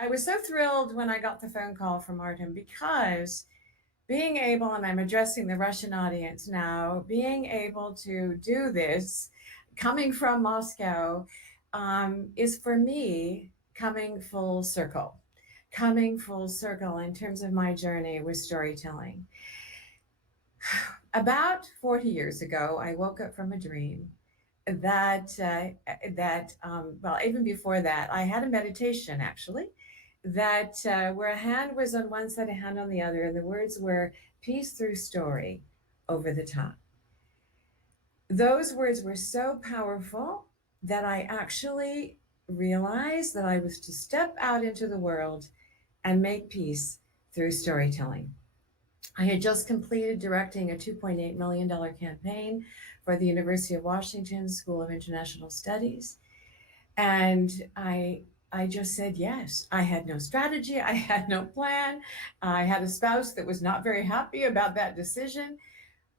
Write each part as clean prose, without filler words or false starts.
I was so thrilled when I got the phone call from Artem because being able, and I'm addressing the Russian audience now, being able to do this coming from Moscow is for me coming full circle in terms of my journey with storytelling. About 40 years ago, I woke up from a dream well, even before that, I had a meditation actually that where a hand was on one side, a hand on the other, and the words were peace through story over the top. Those words were so powerful that I actually realized that I was to step out into the world and make peace through storytelling. I had just completed directing a $2.8 million campaign for the University of Washington School of International Studies. And I just said yes. I had no strategy. I had no plan. I had a spouse that was not very happy about that decision,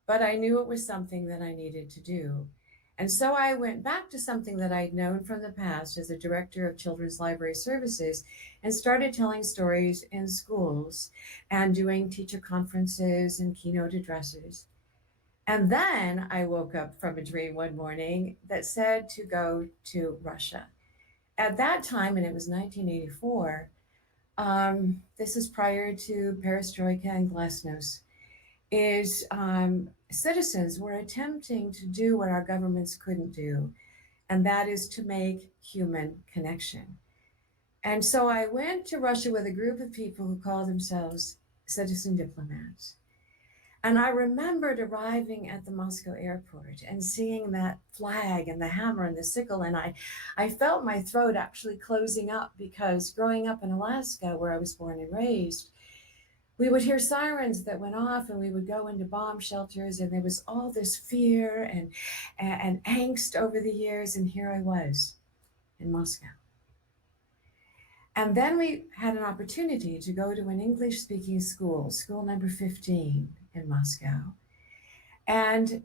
but I knew it was something that I needed to do. And so I went back to something that I'd known from the past as a director of children's library services and started telling stories in schools and doing teacher conferences and keynote addresses. And then I woke up from a dream one morning that said to go to Russia. At that time, and it was 1984, this is prior to perestroika and glasnost, is citizens were attempting to do what our governments couldn't do, and that is to make human connection. And so I went to Russia with a group of people who call themselves citizen diplomats. And I remembered arriving at the Moscow airport and seeing that flag and the hammer and the sickle, and I felt my throat actually closing up because growing up in Alaska, where I was born and raised, we would hear sirens that went off and we would go into bomb shelters, and there was all this fear and angst over the years, and here I was in Moscow. And then we had an opportunity to go to an English-speaking school, school number 15 in Moscow. And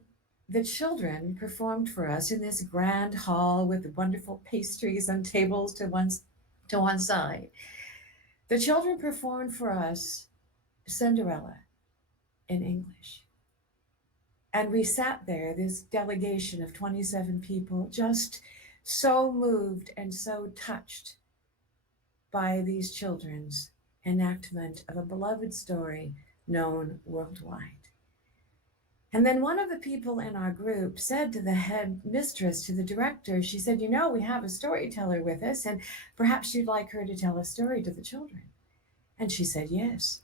the children performed for us in this grand hall with wonderful pastries on tables to one side. The children performed for us Cinderella in English. And we sat there, this delegation of 27 people, just so moved and so touched by these children's enactment of a beloved story known worldwide. And then one of the people in our group said to the head mistress, to the director, she said, you know, we have a storyteller with us, and perhaps you'd like her to tell a story to the children. And she said, yes.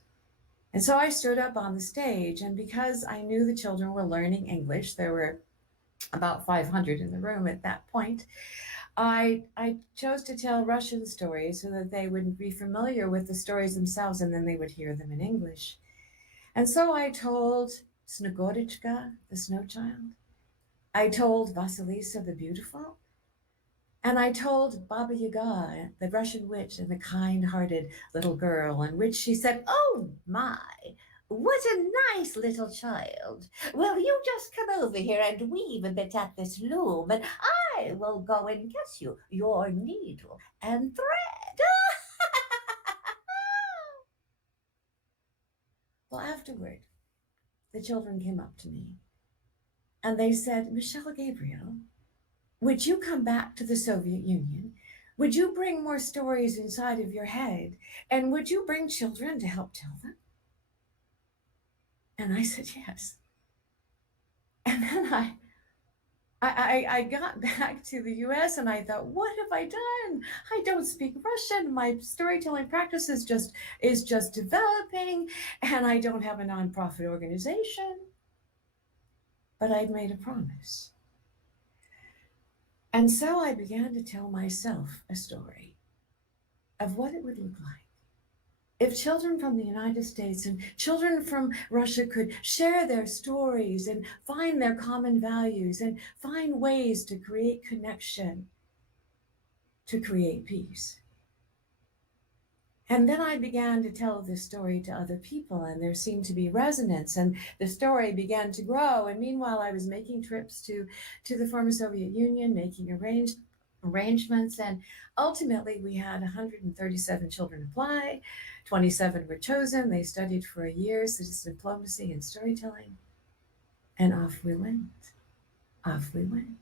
And so I stood up on the stage, and because I knew the children were learning English, there were about 500 in the room at that point, I chose to tell Russian stories so that they would be familiar with the stories themselves, and then they would hear them in English. And so I told Snegorichka, the snow child. I told Vasilisa the beautiful. And I told Baba Yaga, the Russian witch and the kind-hearted little girl, in which she said, oh my, what a nice little child. Well, you just come over here and weave a bit at this loom, and I will go and get you your needle and thread. Well, afterward, the children came up to me and they said, Michale Gabriel, would you come back to the Soviet Union? Would you bring more stories inside of your head? And would you bring children to help tell them? And I said, yes. And then I got back to the US and I thought, what have I done? I don't speak Russian. My storytelling practice is just developing, and I don't have a nonprofit organization. But I'd made a promise. And so I began to tell myself a story of what it would look like if children from the United States and children from Russia could share their stories and find their common values and find ways to create connection, to create peace. And then I began to tell this story to other people, and there seemed to be resonance, and the story began to grow. And meanwhile, I was making trips to the former Soviet Union, making arrangements, and ultimately we had 137 children apply. 27 were chosen. They studied for a year, citizen diplomacy and storytelling, and off we went. Off we went,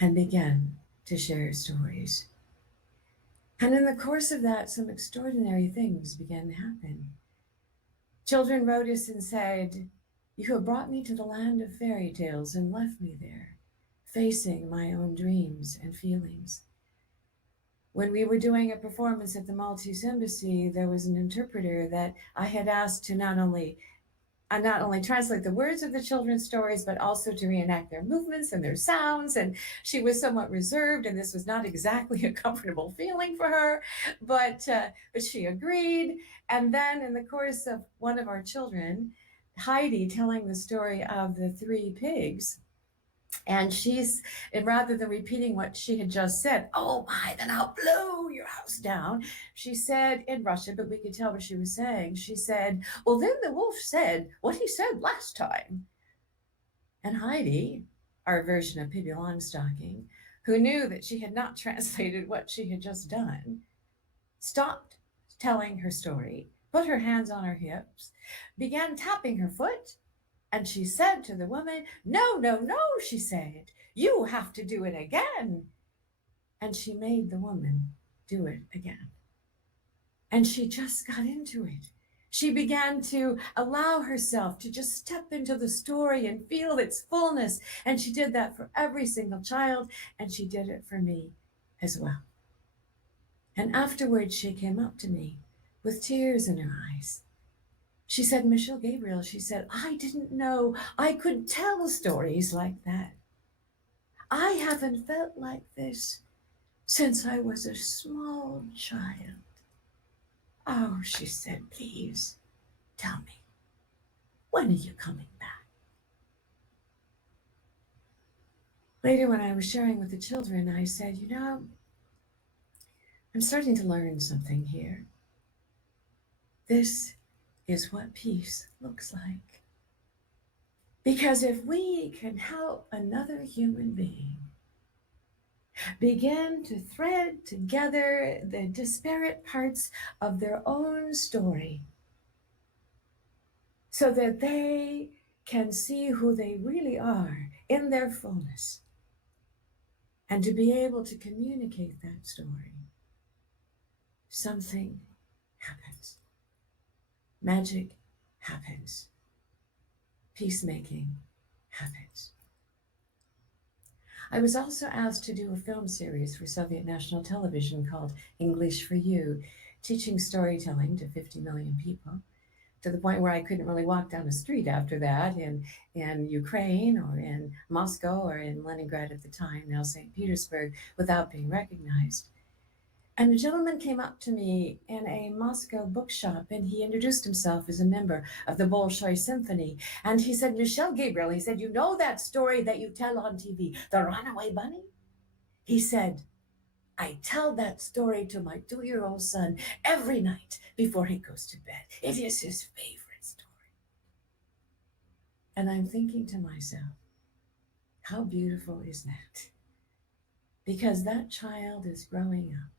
and began to share stories. And in the course of that, some extraordinary things began to happen. Children wrote us and said, "You have brought me to the land of fairy tales and left me there, facing my own dreams and feelings." When we were doing a performance at the Maltese Embassy, there was an interpreter that I had asked to not only translate the words of the children's stories, but also to reenact their movements and their sounds. And she was somewhat reserved, and this was not exactly a comfortable feeling for her, but she agreed. And then, in the course of one of our children, Heidi telling the story of the three pigs, and rather than repeating what she had just said, "Oh my, then I'll blow your house down," she said in Russian, but we could tell what she was saying. She said, "Well, then the wolf said what he said last time." And Heidi, our version of Pippi Longstocking, who knew that she had not translated what she had just done, stopped telling her story, put her hands on her hips, began tapping her foot, and she said to the woman, "No, no, no," she said, "you have to do it again." And she made the woman do it again. And she just got into it. She began to allow herself to just step into the story and feel its fullness. And she did that for every single child, and she did it for me as well. And afterwards, she came up to me with tears in her eyes. She said, "Michale Gabriel," she said, "I didn't know I could tell stories like that. I haven't felt like this since I was a small child. Oh," she said, "please tell me, when are you coming back?" Later, when I was sharing with the children, I said, I'm starting to learn something here. This is what peace looks like. Because if we can help another human being begin to thread together the disparate parts of their own story so that they can see who they really are in their fullness, and to be able to communicate that story, something happens. Magic happens. Peacemaking happens. I was also asked to do a film series for Soviet National Television called English for You, teaching storytelling to 50 million people, to the point where I couldn't really walk down the street after that in Ukraine or in Moscow or in Leningrad at the time, now St. Petersburg, without being recognized. And a gentleman came up to me in a Moscow bookshop, and he introduced himself as a member of the Bolshoi Symphony. And he said, "Michale Gabriel," he said, "you know that story that you tell on TV, the runaway bunny?" He said, "I tell that story to my 2-year-old son every night before he goes to bed. It is his favorite story." And I'm thinking to myself, how beautiful is that? Because that child is growing up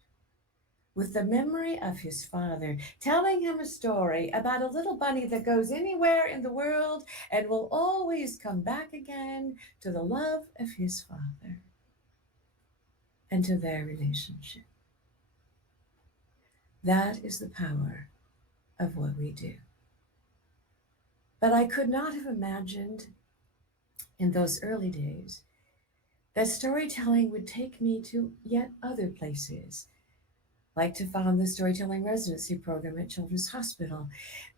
with the memory of his father telling him a story about a little bunny that goes anywhere in the world and will always come back again to the love of his father and to their relationship. That is the power of what we do. But I could not have imagined in those early days that storytelling would take me to yet other places, like to found the storytelling residency program at Children's Hospital,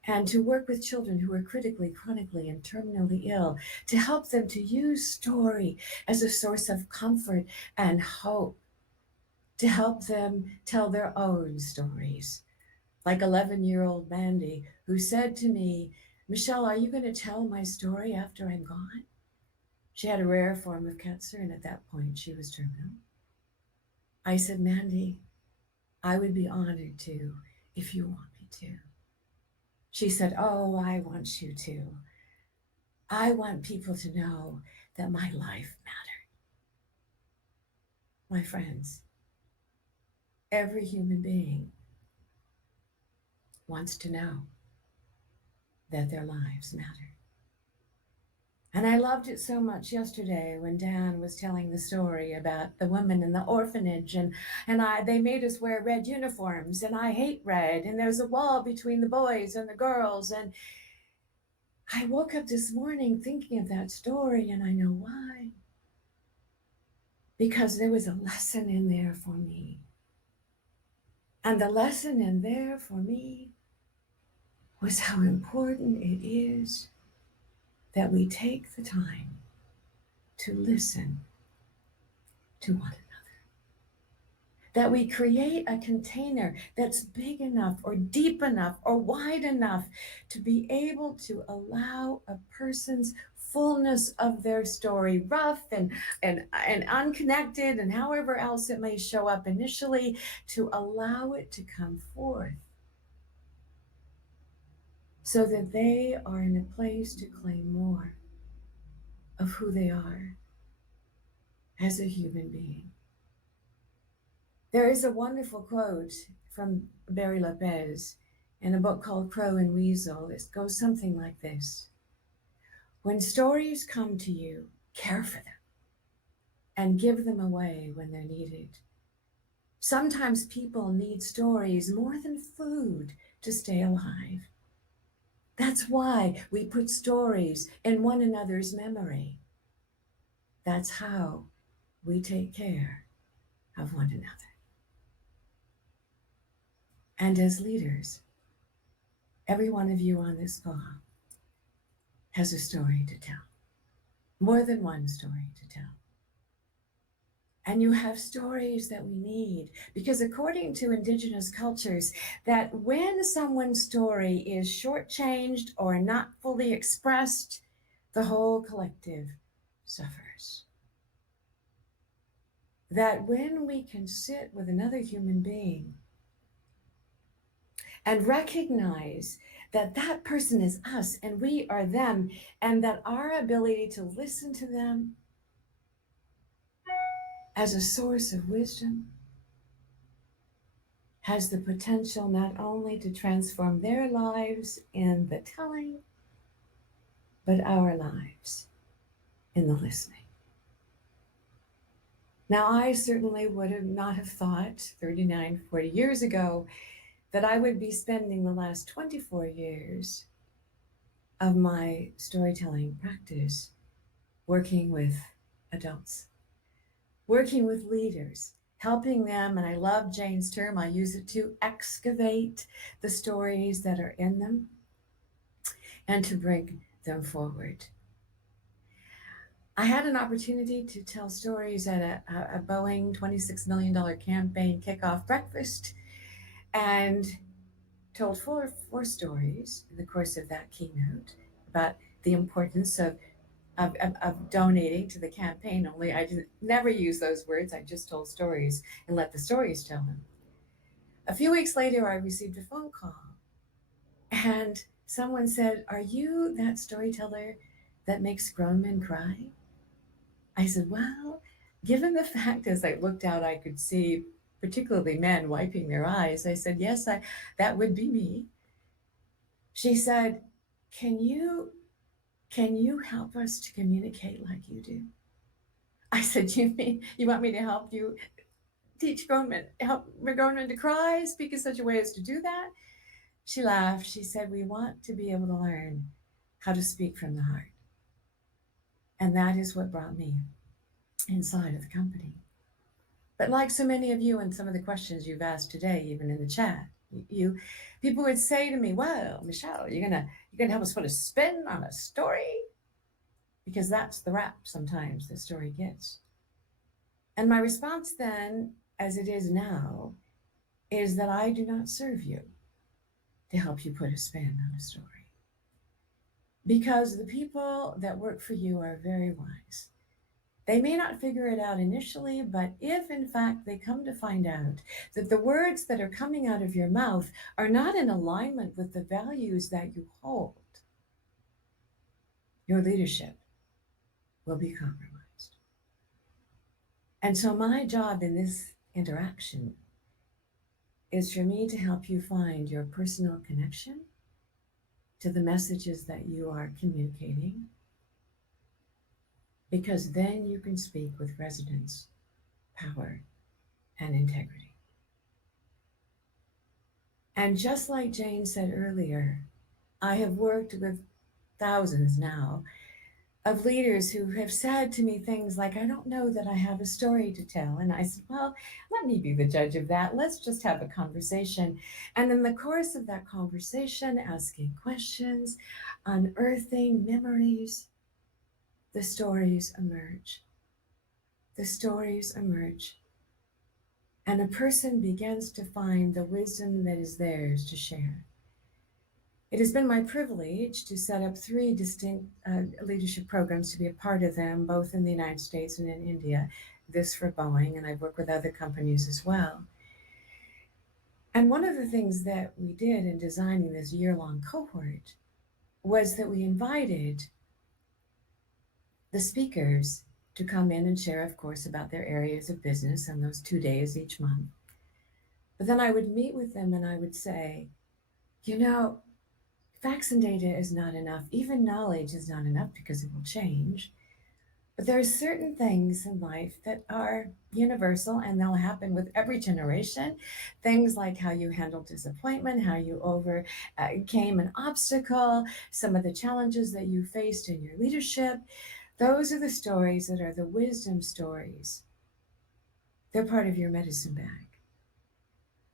and to work with children who are critically, chronically, and terminally ill, to help them to use story as a source of comfort and hope, to help them tell their own stories. Like 11-year-old Mandy, who said to me, "Michale, are you going to tell my story after I'm gone?" She had a rare form of cancer, and at that point she was terminal. I said, "Mandy, I would be honored to if you want me to. She said, oh, I want you to. I want people to know that my life mattered. My friends, every human being wants to know that their lives matter. And I loved it so much yesterday when Dan was telling the story about the women in the orphanage, and they made us wear red uniforms, and I hate red, and there's a wall between the boys and the girls. And I woke up this morning thinking of that story, and I know why. Because there was a lesson in there for me. And the lesson in there for me was how important it is that we take the time to listen to one another. That we create a container that's big enough or deep enough or wide enough to be able to allow a person's fullness of their story, rough and unconnected, and however else it may show up initially, to allow it to come forth so that they are in a place to claim more of who they are as a human being. There is a wonderful quote from Barry Lopez in a book called Crow and Weasel. It goes something like this. When stories come to you, care for them and give them away when they're needed. Sometimes people need stories more than food to stay alive. That's why we put stories in one another's memory. That's how we take care of one another. And as leaders, every one of you on this call has a story to tell, more than one story to tell. And you have stories that we need, because according to indigenous cultures, that when someone's story is shortchanged or not fully expressed, the whole collective suffers. That when we can sit with another human being and recognize that that person is us and we are them, and that our ability to listen to them as a source of wisdom has the potential not only to transform their lives in the telling, but our lives in the listening. Now, I certainly would have not have thought 39, 40 years ago that I would be spending the last 24 years of my storytelling practice working with adults, working with leaders, helping them, and I love Jane's term, I use it to excavate the stories that are in them and to bring them forward. I had an opportunity to tell stories at a Boeing $26 million campaign kickoff breakfast, and told four stories in the course of that keynote about the importance of donating to the campaign. Only I never use those words. I just told stories and let the stories tell them. A few weeks later, I received a phone call, and someone said, "Are you that storyteller that makes grown men cry?" I said, "Well, given the fact as I looked out, I could see particularly men wiping their eyes." I said, "Yes, that would be me." She said, can you help us to communicate like you do?" I said, "You mean you want me to help you teach grown men, help grown men to cry, speak in such a way as to do that?" She laughed. She said, "We want to be able to learn how to speak from the heart." And that is what brought me inside of the company. But like so many of you and some of the questions you've asked today, even in the chat, people would say to me, "Well, Michale, you're gonna help us put a spin on a story?" Because that's the rap sometimes the story gets. And my response then, as it is now, is that I do not serve you to help you put a spin on a story. Because the people that work for you are very wise. They may not figure it out initially, but if in fact they come to find out that the words that are coming out of your mouth are not in alignment with the values that you hold, your leadership will be compromised. And so, my job in this interaction is for me to help you find your personal connection to the messages that you are communicating, because then you can speak with resonance, power, and integrity. And just like Jane said earlier, I have worked with thousands now of leaders who have said to me things like, I don't know that I have a story to tell. And I said, well, let me be the judge of that. Let's just have a conversation. And in the course of that conversation, asking questions, unearthing memories, the stories emerge. The stories emerge. And a person begins to find the wisdom that is theirs to share. It has been my privilege to set up 3 distinct leadership programs, to be a part of them, both in the United States and in India. This for Boeing, and I've worked with other companies as well. And one of the things that we did in designing this year-long cohort was that we invited the speakers to come in and share, of course, about their areas of business on those 2 days each month. But then I would meet with them and I would say, you know, facts and data is not enough. Even knowledge is not enough because it will change. But there are certain things in life that are universal and they'll happen with every generation. Things like how you handle disappointment, how you overcame an obstacle, some of the challenges that you faced in your leadership. Those are the stories that are the wisdom stories. They're part of your medicine bag.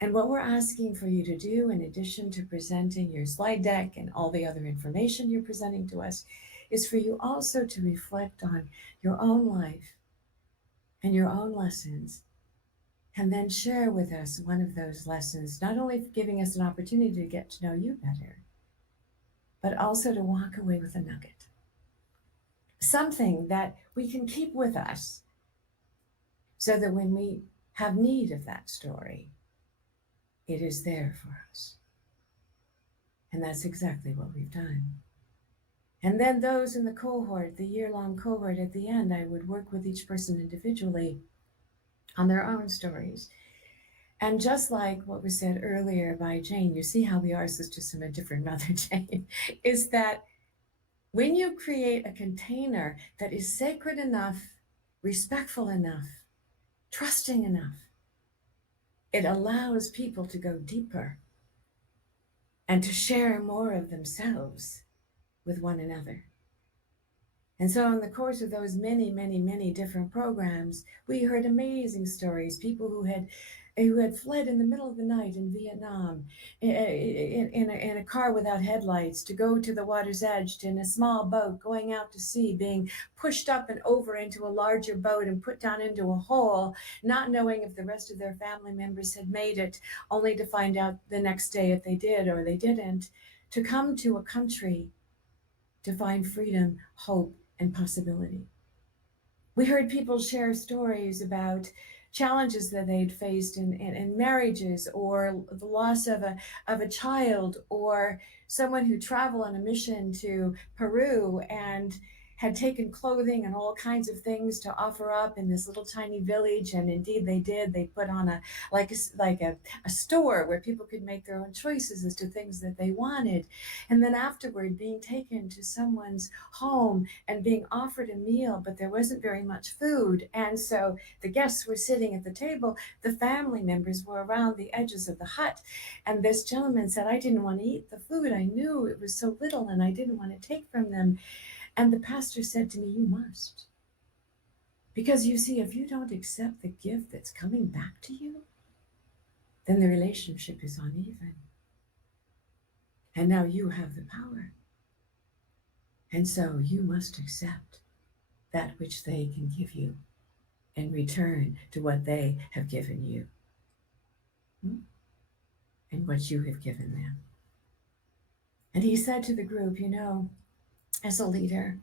And what we're asking for you to do, in addition to presenting your slide deck and all the other information you're presenting to us, is for you also to reflect on your own life and your own lessons, and then share with us one of those lessons, not only giving us an opportunity to get to know you better, but also to walk away with a nugget. Something that we can keep with us so that when we have need of that story, it is there for us. And that's exactly what we've done. And then those in the cohort, the year-long cohort, at the end, I would work with each person individually on their own stories. And just like what was said earlier by Jane, you see how we are sisters from a different mother, Jane, is that when you create a container that is sacred enough, respectful enough, trusting enough, it allows people to go deeper and to share more of themselves with one another. And so in the course of those many, many, many different programs, we heard amazing stories, people who had fled in the middle of the night in Vietnam in a car without headlights to go to the water's edge in a small boat going out to sea, being pushed up and over into a larger boat and put down into a hole, not knowing if the rest of their family members had made it, only to find out the next day if they did or they didn't, to come to a country to find freedom, hope, and possibility. We heard people share stories about challenges that they'd faced in marriages, or the loss of a child, or someone who traveled on a mission to Peru and had taken clothing and all kinds of things to offer up in this little tiny village. And indeed they did. They put on a store where people could make their own choices as to things that they wanted. And then afterward being taken to someone's home and being offered a meal, but there wasn't very much food. And so the guests were sitting at the table, the family members were around the edges of the hut. And this gentleman said, I didn't want to eat the food. I knew it was so little and I didn't want to take from them. And the pastor said to me, you must. Because you see, if you don't accept the gift that's coming back to you, then the relationship is uneven. And now you have the power. And so you must accept that which they can give you in return to what they have given you and what you have given them. And he said to the group, you know, as a leader,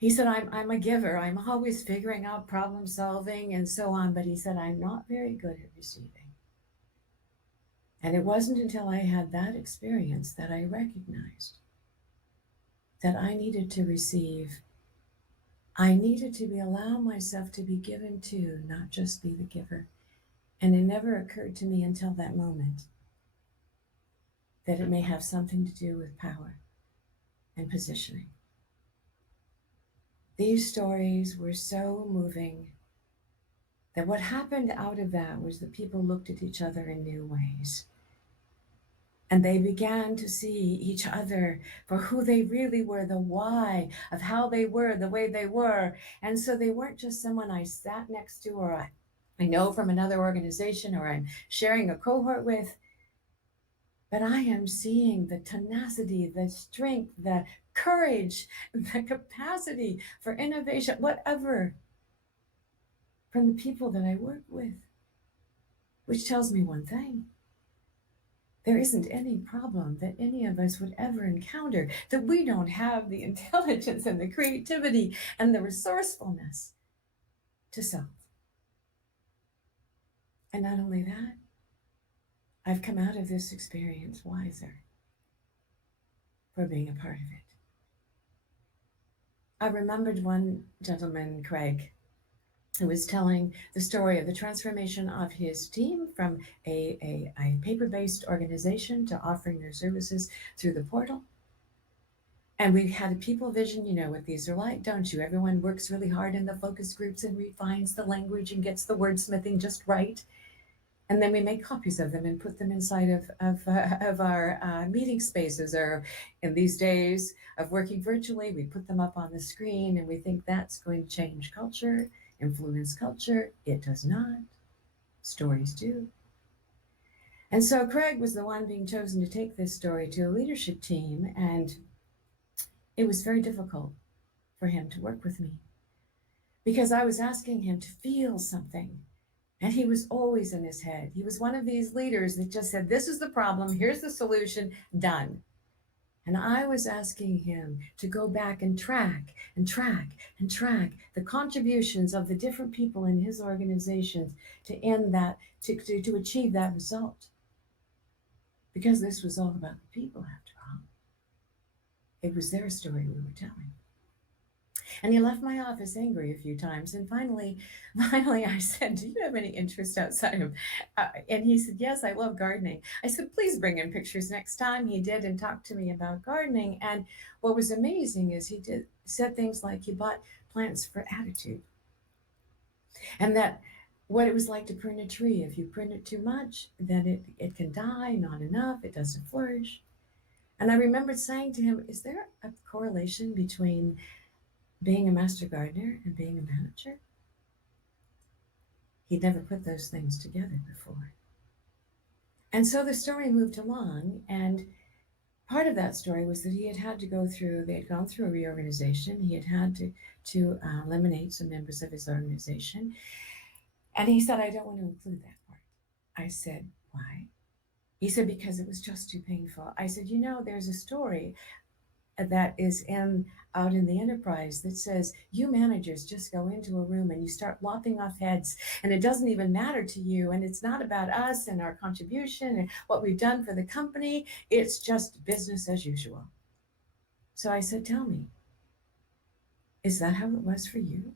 He said, I'm a giver. I'm always figuring out problem solving and so on. But he said, I'm not very good at receiving. And it wasn't until I had that experience that I recognized that I needed to receive. I needed to allow myself to be given to, not just be the giver. And it never occurred to me until that moment that it may have something to do with power and positioning. These stories were so moving that what happened out of that was that people looked at each other in new ways. And they began to see each other for who they really were, the why of how they were, the way they were. And so they weren't just someone I sat next to or I know from another organization or I'm sharing a cohort with, but I am seeing the tenacity, the strength, the courage, the capacity for innovation, whatever, from the people that I work with, which tells me one thing. There isn't any problem that any of us would ever encounter that we don't have the intelligence and the creativity and the resourcefulness to solve. And not only that, I've come out of this experience wiser for being a part of it. I remembered one gentleman, Craig, who was telling the story of the transformation of his team from a paper-based organization to offering their services through the portal. And we had a people vision. You know what these are like, don't you? Everyone works really hard in the focus groups and refines the language and gets the wordsmithing just right. And then we make copies of them and put them inside of our meeting spaces, or in these days of working virtually, we put them up on the screen and we think that's going to change culture, influence culture. It does not. Stories do. And so Craig was the one being chosen to take this story to a leadership team, and it was very difficult for him to work with me because I was asking him to feel something. And he was always in his head. He was one of these leaders that just said, this is the problem, here's the solution, done. And I was asking him to go back and track and track and track the contributions of the different people in his organizations to end that, to achieve that result. Because this was all about the people, after all. It was their story we were telling. And he left my office angry a few times. And finally, I said, do you have any interest outside of, and he said, yes, I love gardening. I said, please bring in pictures next time. He did and talked to me about gardening. And what was amazing is he said things like he bought plants for attitude. And that what it was like to prune a tree. If you prune it too much, then it can die, not enough, it doesn't flourish. And I remembered saying to him, is there a correlation between being a master gardener and being a manager? He'd never put those things together before. And so the story moved along, and part of that story was that they had gone through a reorganization. He had to eliminate some members of his organization. And he said, I don't want to include that part. I said, why? He said, because it was just too painful. I said, there's a story that is out in the enterprise that says you managers just go into a room and you start lopping off heads, and it doesn't even matter to you, and it's not about us and our contribution and what we've done for the company. It's just business as usual. So I said, tell me, is that how it was for you?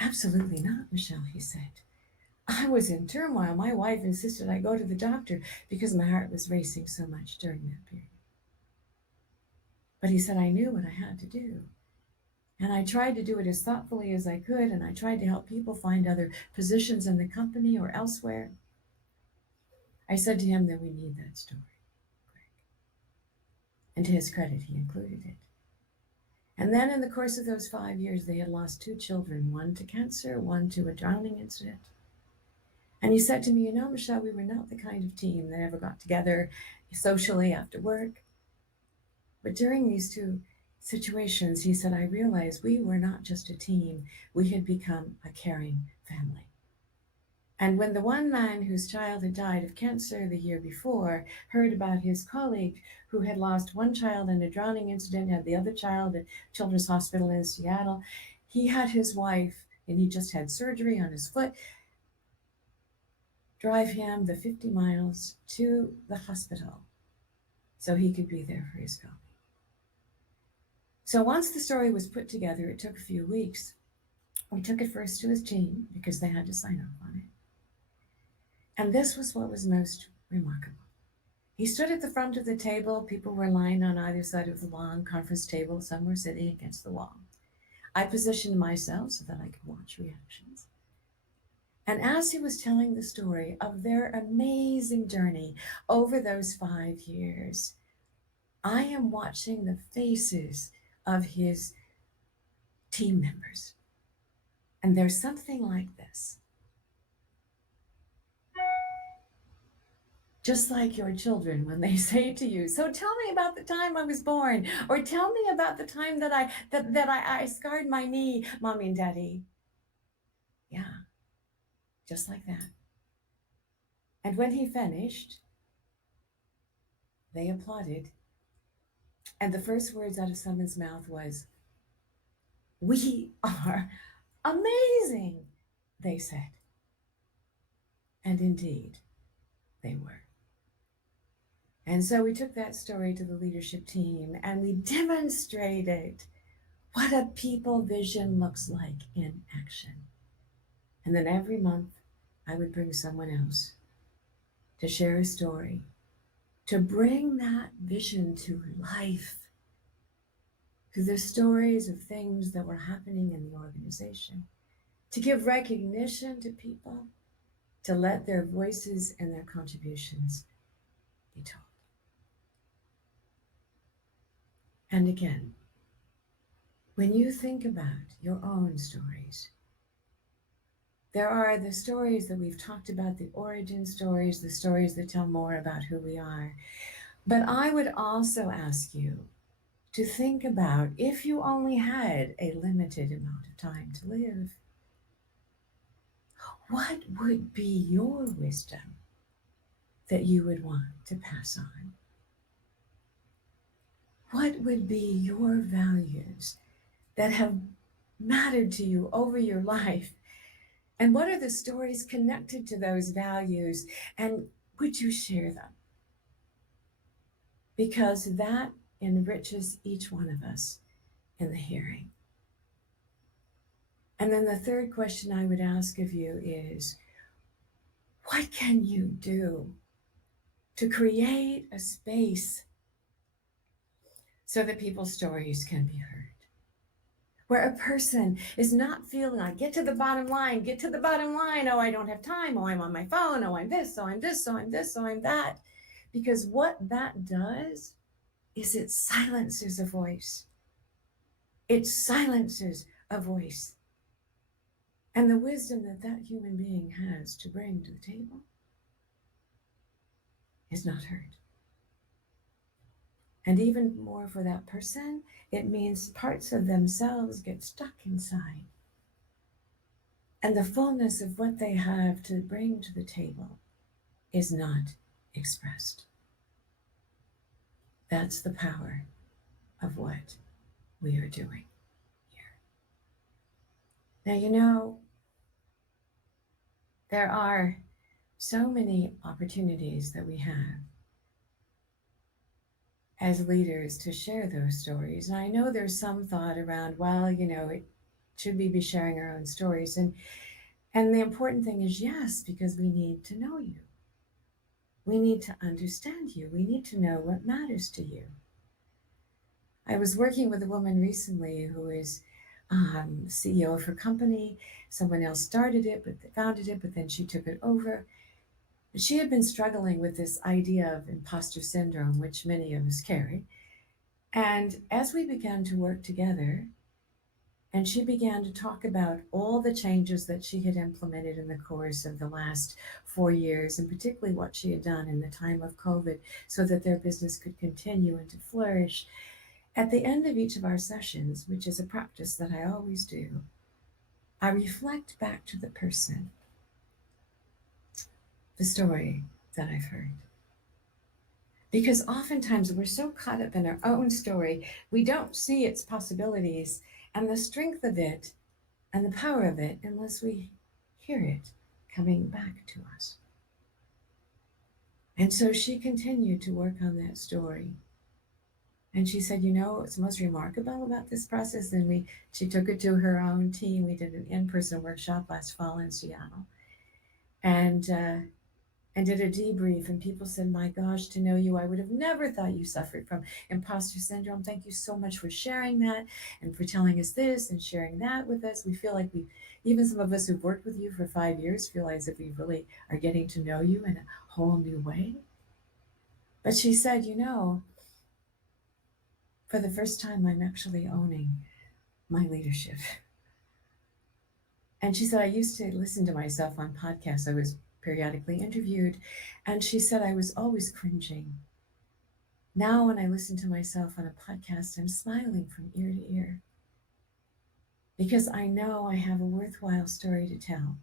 Absolutely not, Michelle, he said. I was in turmoil. My wife insisted I go to the doctor because my heart was racing so much during that period. But he said, I knew what I had to do. And I tried to do it as thoughtfully as I could, and I tried to help people find other positions in the company or elsewhere. I said to him that we need that story, Greg. And to his credit, he included it. And then in the course of those 5 years, they had lost 2 children, one to cancer, one to a drowning incident. And he said to me, Michelle, we were not the kind of team that ever got together socially after work. But during these 2 situations, he said, I realized we were not just a team, we had become a caring family. And when the one man whose child had died of cancer the year before heard about his colleague who had lost one child in a drowning incident, had the other child at Children's Hospital in Seattle, he had his wife, and he just had surgery on his foot, drive him the 50 miles to the hospital so he could be there for his colleague. So once the story was put together, it took a few weeks. We took it first to his team because they had to sign off on it. And this was what was most remarkable. He stood at the front of the table. People were lying on either side of the long conference table. Some were sitting against the wall. I positioned myself so that I could watch reactions. And as he was telling the story of their amazing journey over those 5 years, I am watching the faces of his team members. And there's something like this. Just like your children when they say to you, so tell me about the time I was born, or tell me about the time that I scarred my knee, Mommy and Daddy. Yeah, just like that. And when he finished, they applauded. And the first words out of someone's mouth was, "We are amazing," they said. And indeed, they were. And so we took that story to the leadership team and we demonstrated what a people vision looks like in action. And then every month, I would bring someone else to share a story, to bring that vision to life through the stories of things that were happening in the organization, to give recognition to people, to let their voices and their contributions be told. And again, when you think about your own stories, there are the stories that we've talked about, the origin stories, the stories that tell more about who we are. But I would also ask you to think about, if you only had a limited amount of time to live, what would be your wisdom that you would want to pass on? What would be your values that have mattered to you over your life? And what are the stories connected to those values? And would you share them? Because that enriches each one of us in the hearing. And then the third question I would ask of you is, what can you do to create a space so that people's stories can be heard? Where a person is not feeling like, get to the bottom line, get to the bottom line. Oh, I don't have time. Oh, I'm on my phone. Oh, I'm this. Oh, I'm this. Oh, I'm this. Oh, I'm that. Because what that does is it silences a voice. It silences a voice. And the wisdom that that human being has to bring to the table is not heard. And even more for that person, it means parts of themselves get stuck inside. And the fullness of what they have to bring to the table is not expressed. That's the power of what we are doing here. Now, you know, there are so many opportunities that we have as leaders to share those stories. And I know there's some thought around, well, you know, should we be sharing our own stories? And the important thing is, yes, because we need to know you. We need to understand you. We need to know what matters to you. I was working with a woman recently who is CEO of her company. Someone else started it, but founded it, but then she took it over. She had been struggling with this idea of imposter syndrome, which many of us carry. And as we began to work together, and she began to talk about all the changes that she had implemented in the course of the last 4 years, and particularly what she had done in the time of COVID so that their business could continue and to flourish. At the end of each of our sessions, which is a practice that I always do, I reflect back to the person the story that I've heard. Because oftentimes we're so caught up in our own story, we don't see its possibilities and the strength of it and the power of it unless we hear it coming back to us. And so she continued to work on that story. And she said, what's most remarkable about this process? And she took it to her own team. We did an in-person workshop last fall in Seattle, and did a debrief. And people said, "My gosh, to know you, I would have never thought you suffered from imposter syndrome. Thank you so much for sharing that and for telling us this and sharing that with us. We feel like even some of us who've worked with you for 5 years, feel as if we really are getting to know you in a whole new way." But she said, for the first time, I'm actually owning my leadership. And she said, I used to listen to myself on podcasts. I was periodically interviewed. And she said, I was always cringing. Now, when I listen to myself on a podcast, I'm smiling from ear to ear because I know I have a worthwhile story to tell.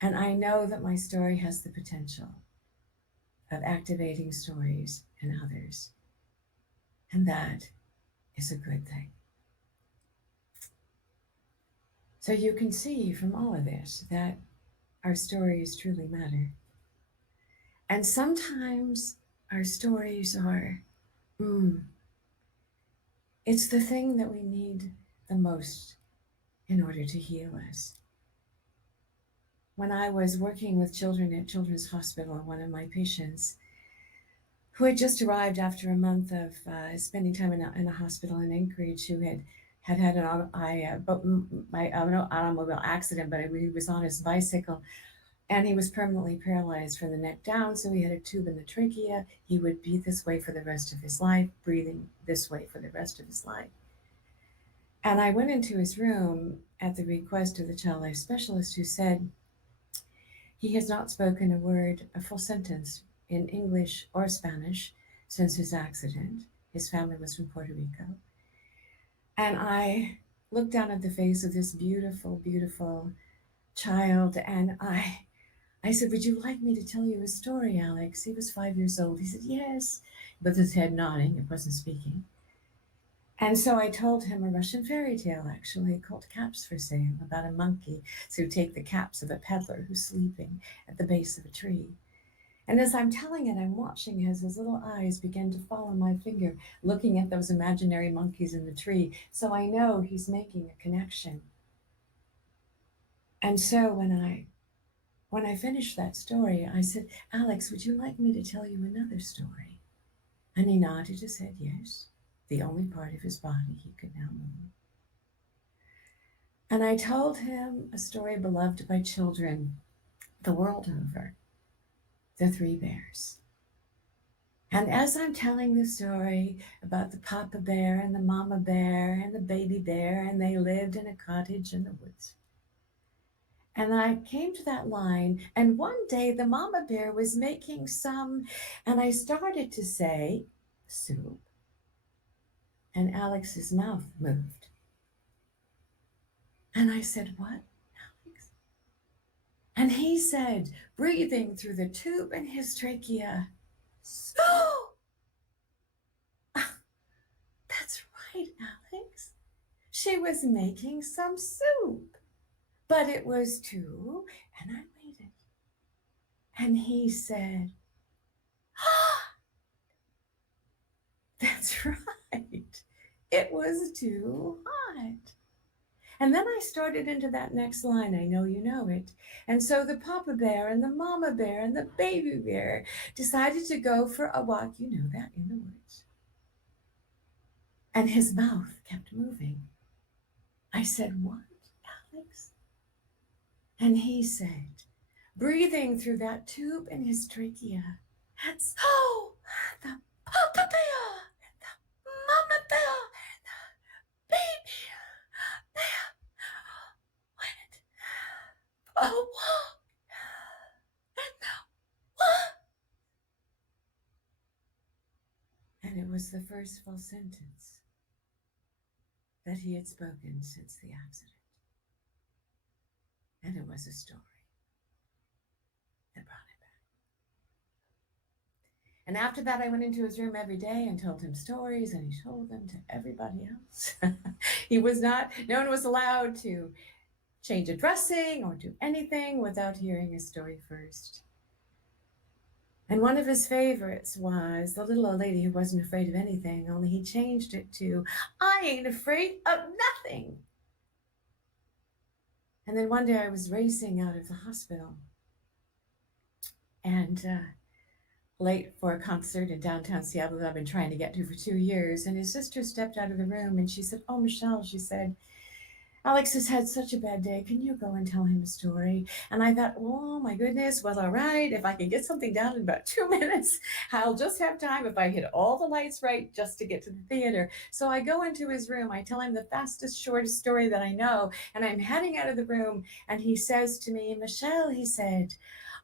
And I know that my story has the potential of activating stories in others. And that is a good thing. So you can see from all of this that our stories truly matter. And sometimes our stories are, it's the thing that we need the most in order to heal us. When I was working with children at Children's Hospital, one of my patients, who had just arrived after a month of spending time in a hospital in Anchorage, who had an automobile accident, but he was on his bicycle, and he was permanently paralyzed from the neck down, so he had a tube in the trachea. He would be this way for the rest of his life, breathing this way for the rest of his life. And I went into his room at the request of the child life specialist, who said he has not spoken a full sentence in English or Spanish since his accident. His family was from Puerto Rico. And I looked down at the face of this beautiful, beautiful child, and I said, would you like me to tell you a story, Alex? He was 5 years old. He said, yes, with his head nodding. It wasn't speaking. And so I told him a Russian fairy tale, actually, called Caps for Sale, about a monkey who take the caps of a peddler who's sleeping at the base of a tree. And as I'm telling it, I'm watching as his little eyes begin to follow my finger, looking at those imaginary monkeys in the tree. So I know he's making a connection. And so when I finished that story, I said, Alex, would you like me to tell you another story? And he nodded his head yes, the only part of his body he could now move. And I told him a story beloved by children the world over, The Three Bears. And as I'm telling the story about the papa bear and the mama bear and the baby bear, and they lived in a cottage in the woods. And I came to that line, and one day the mama bear was making some, and I started to say, soup. And Alex's mouth moved. And I said, what, Alex? And he said, breathing through the tube in his trachea, soup. That's right, Alex. She was making some soup. But it was two, and I waited. And he said, that's right. It was too hot. And then I started into that next line. I know you know it. And so the papa bear and the mama bear and the baby bear decided to go for a walk, you know that, in the woods. And his mouth kept moving. I said, what, Alex? And he said, breathing through that tube in his trachea, that's, the papa bear and the mama bear and the baby bear went for a walk. And the what? And it was the first full sentence that he had spoken since the accident. And it was a story that brought him And after that, I went into his room every day and told him stories, and he told them to everybody else. He was not, no one was allowed to change a dressing or do anything without hearing his story first. And one of his favorites was the little old lady who wasn't afraid of anything, only he changed it to, I ain't afraid of nothing. And then one day I was racing out of the hospital and late for a concert in downtown Seattle that I've been trying to get to for 2 years. And his sister stepped out of the room and she said, Oh, Michelle, she said, Alex has had such a bad day. Can you go and tell him a story? And I thought, oh my goodness, well, all right. If I can get something down in about 2 minutes, I'll just have time if I hit all the lights right just to get to the theater. So I go into his room. I tell him the fastest, shortest story that I know. And I'm heading out of the room. And he says to me, Michelle, he said,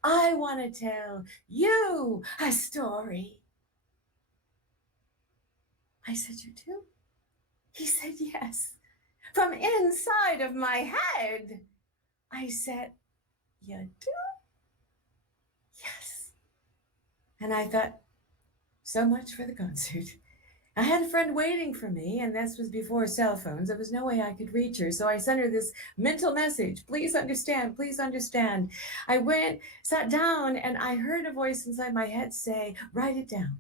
I want to tell you a story. I said, you do? He said, yes. From inside of my head. I said, you do? Yes. And I thought, so much for the concert. I had a friend waiting for me, and this was before cell phones. There was no way I could reach her. So I sent her this mental message. Please understand. Please understand. I went, sat down, and I heard a voice inside my head say, write it down.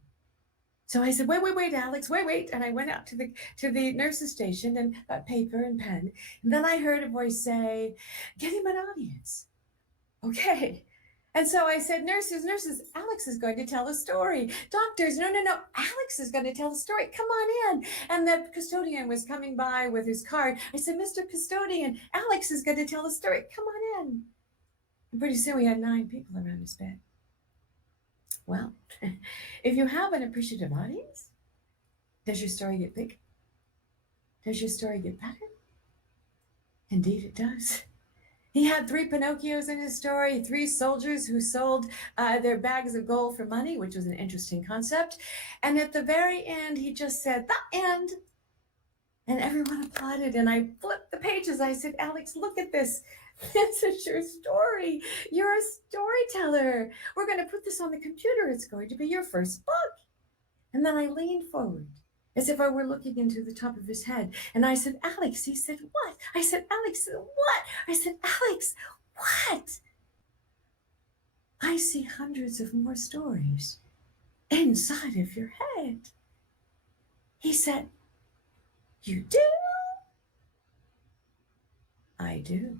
So I said, wait, Alex, wait. And I went out to the nurse's station and got paper and pen. And then I heard a voice say, get him an audience. Okay. And so I said, nurses, Alex is going to tell a story. Doctors, no, Alex is going to tell a story. Come on in. And the custodian was coming by with his card. I said, Mr. Custodian, Alex is going to tell a story. Come on in. And pretty soon we had 9 people around his bed. Well, if you have an appreciative audience, does your story get big? Does your story get better? Indeed, it does. He had 3 Pinocchios in his story, 3 soldiers who sold their bags of gold for money, which was an interesting concept. And at the very end, he just said, the end. And everyone applauded. And I flipped the pages. I said, Alex, look at this. This is your story. You're a storyteller. We're going to put this on the computer. It's going to be your first book. And then I leaned forward as if I were looking into the top of his head. And I said, Alex. He said, what? I said, Alex, what? I said, Alex, what? I see hundreds of more stories inside of your head. He said, you do? I do.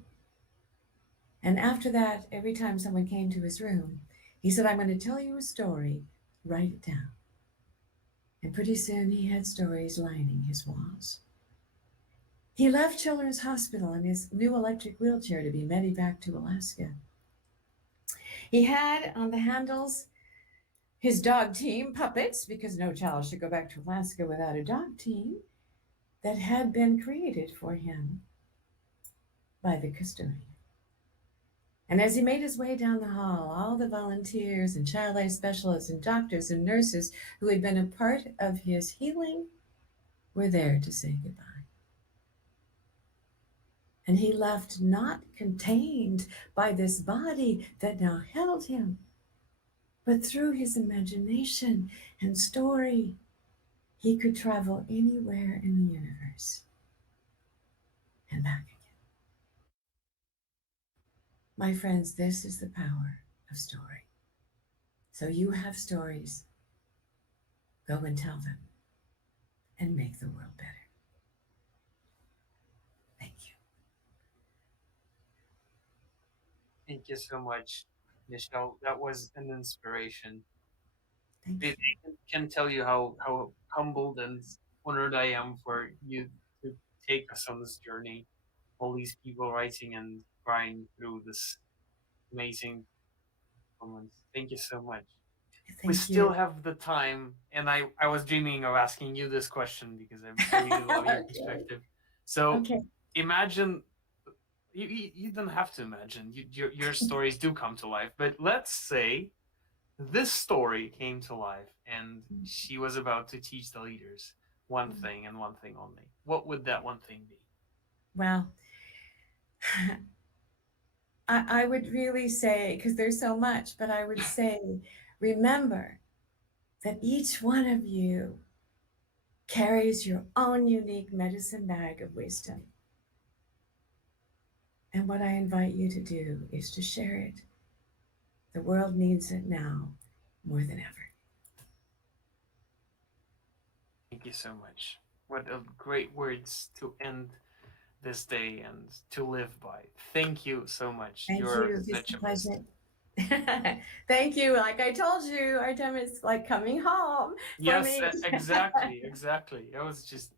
And after that, every time someone came to his room, he said, I'm going to tell you a story. Write it down. And pretty soon he had stories lining his walls. He left Children's Hospital in his new electric wheelchair to be medevaced to Alaska. He had on the handles his dog team, puppets, because no child should go back to Alaska without a dog team, that had been created for him by the custodian. And as he made his way down the hall, all the volunteers and child life specialists and doctors and nurses who had been a part of his healing were there to say goodbye. And he left not contained by this body that now held him, but through his imagination and story, he could travel anywhere in the universe and back again. My friends, this is the power of story. So you have stories. Go and tell them and make the world better. Thank you. Thank you so much, Michelle. That was an inspiration. Thank you. I can tell you how humbled and honored I am for you to take us on this journey. All these people writing and crying through this amazing moments. Thank you so much. We Thank still you. have the time, and I was dreaming of asking you this question because I really love your Okay. perspective. So Okay. imagine you don't have to imagine your stories do come to life, but let's say this story came to life and she was about to teach the leaders one thing and one thing only. What would that one thing be? Well, I would really say, because there's so much, but I would say, remember that each one of you carries your own unique medicine bag of wisdom. And what I invite you to do is to share it. The world needs it now more than ever. Thank you so much. What a great words to end this day and to live by. Thank you so much. Thank You're you. It's such a a blessing. pleasure. Thank you. Like I told you, Artem, it's like coming home for Yes, me. exactly, exactly. It was just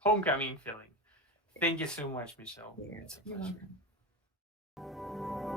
homecoming feeling. Thank you so much, Michelle. It's a You're pleasure. welcome.